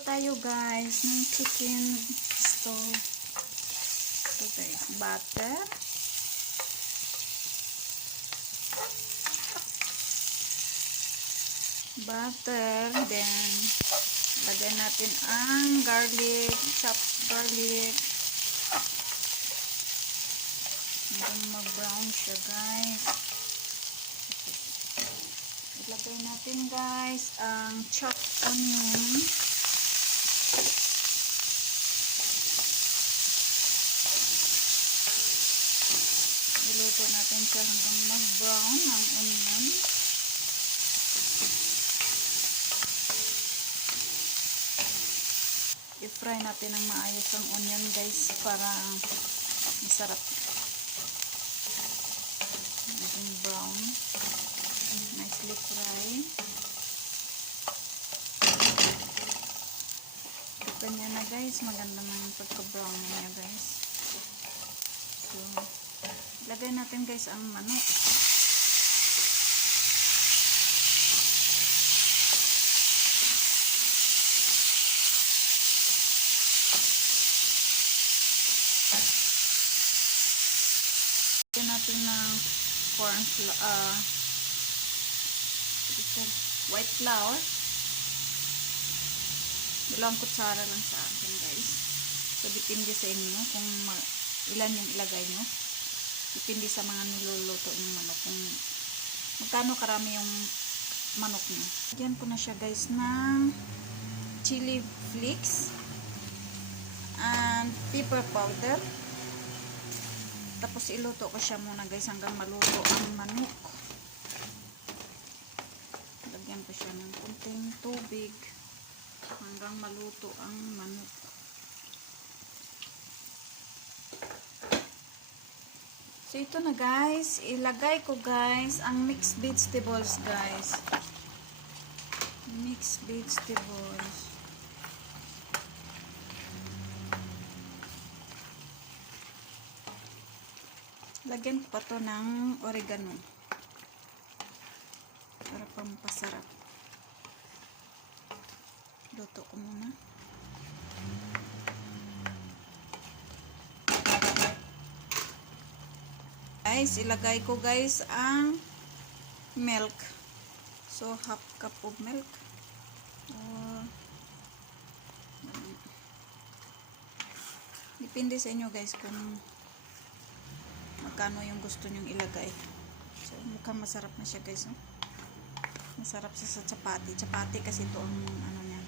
tayo guys ng chicken stew. Ito guys, butter. Then lagyan natin ang garlic, chopped garlic. Hanggang mag-brown siya guys. Ilagay natin guys ang chopped onion. Iluto natin siya hanggang mag-brown ang onion. I-fry natin ng maayos ang onion guys para masarap. Maging brown. Nicely fry. Ganyan na guys. Maganda na yung pagka-brown niya guys. So, lagay natin guys ang manok. Lagyan natin ng white flour. Dalawang kutsara lang sa akin guys. So depende sa inyo kung ilan yung ilagay nyo. Depende sa mga niluluto ng manok kung magkano karami yung manok nyo. Lagyan ko na siya guys ng chili flakes and pepper powder. Tapos iluto ko siya muna guys hanggang maluto ang manok. Lagyan ko siya ng kunting tubig hanggang maluto ang manok. So ito na guys, ilagay ko guys ang mixed vegetables guys. Mixed vegetables. Lagyan ko pa to ng oregano para pampasarap. Luto ko muna. Guys, ilagay ko guys ang milk. So half cup of milk. Depende sa inyo guys kung magkano yung gusto nyong ilagay. So mukhang masarap na siya guys, no? Masarap siya sa chapati. Chapati kasi ito ang ano niya.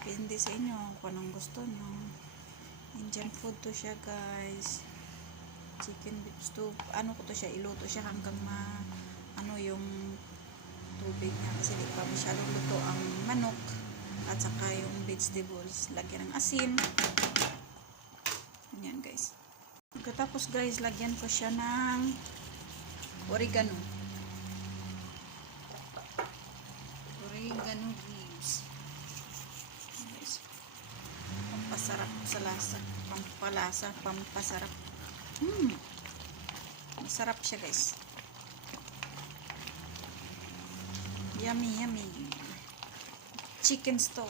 Depende sa inyo kung anong gusto nyo. Indian food to siya guys. Chicken beef stew. Ano ko to siya, iluto siya hanggang ano yung tubig niya kasi di pa masyado luto ang manok at saka yung vegetables. Lagyan ng asin. Yan guys. Pagkatapos guys, lagyan ko siya ng oregano. Oregano leaves. Guys. Pampasarap sa lasa. Pampalasa, pampasarap. Masarap siya guys. Yummy, yummy. Chicken stew.